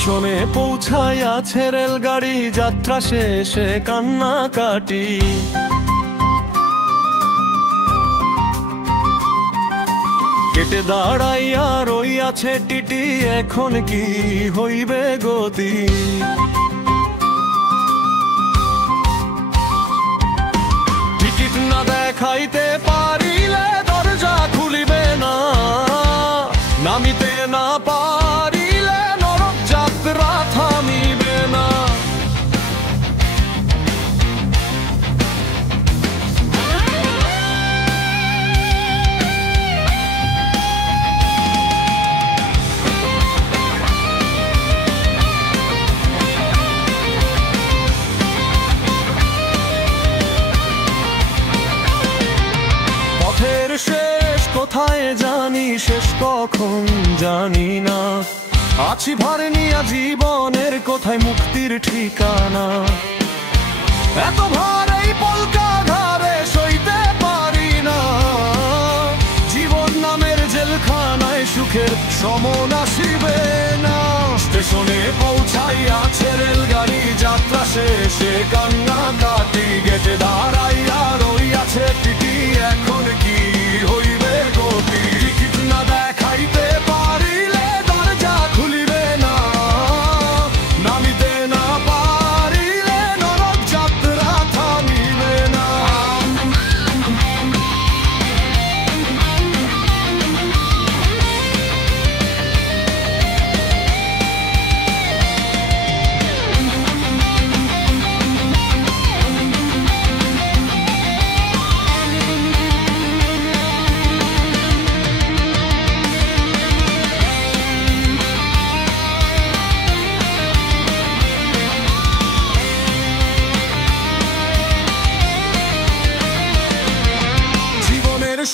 স্টেশনে পৌঁছাইয়াছে রেলগাড়ি, যাত্রা শেষে কান্নাকাটি। কেটে দাঁড়াইয়া রইয়াছে টিটি, এখন কি হইবে গতি? টিকিট না দেখাইতে পারিলে দরজা খুলিবে না, নামিতে না পারিলে নরক যাত্রা থামিবে না। পথের শেষ কোথায় জানি, শেষ কখন জানি না। আছি ভার নিয়া জীবনের, কোথায় মুক্তির ঠিকানা? এত ভার এই পলকা ঘাড়ে সইতে পারি না, জীবন নামের জেলখানায় সুখের সমন আসিবে না। স্টেশনে পৌঁছাইয়াছে রেলগাড়ি, যাত্রা শেষে কান্নাকাটি। গেটে দাঁড়াইয়া রইয়াছে টিটি, এখন কি হইবে গতি? টিকিট না দেখাইতে পারিলে দরজা খুলিবে না, নামিতে না পারিলে নরক যাত্রা থামিবে না।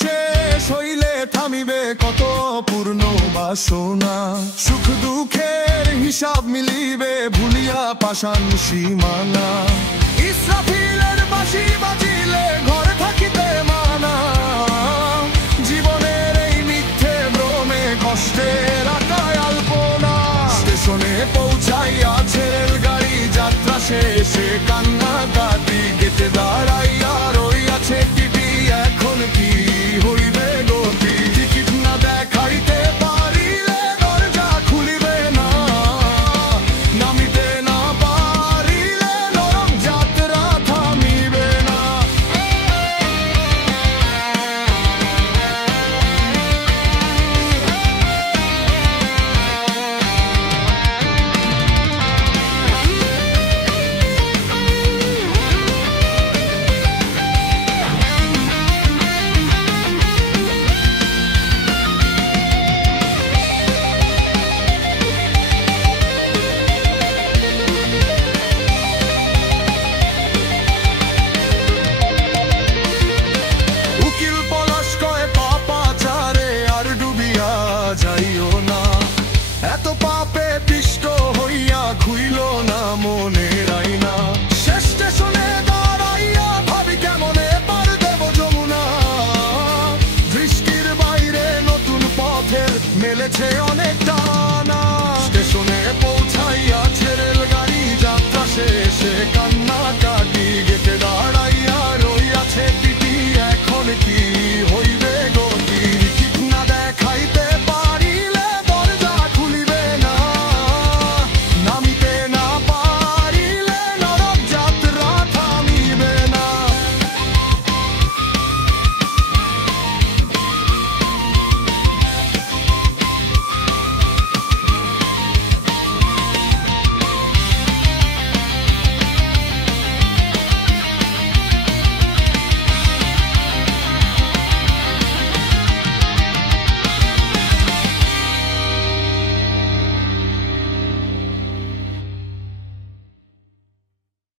শেষ হইলে থামিবে কত পূর্ণ বাসনা, সুখ দুঃখের হিসাব মিলিবে ভুলিয়া পাষাণ সীমানা। ইসরাফিলের বাঁশি বাজিলে ঘরে থাকিতে মানা, জীবনের এই মিথ্যে ভ্রমে কষ্টের আকায় আলপনা। স্টেশনে পৌঁছাইয়াছে রেলগাড়ি, যাত্রা শেষে কান্নাকাটি। গেটে দাঁড়াইয়া রইয়াছে টিটি, এখন কি হইবে গতি? টিকিট না দেখাইতে পারিলে দরজা খুলিবে না, নামিতে না পারিলে নরক যাত্রা থামিবে না। যাইও না, এত পাপে পিষ্ট হইয়া খুইল না মনের আইনা। শেষ স্টেশনে দাঁড়াইয়া ভাবি কেমনে পার দেব যমুনা, দৃষ্টির বাইরে নতুন পথের মেলেছে অনেক টানা। স্টেশনে পৌঁছাইয়াছে রেলগাড়ি, যাত্রা শেষে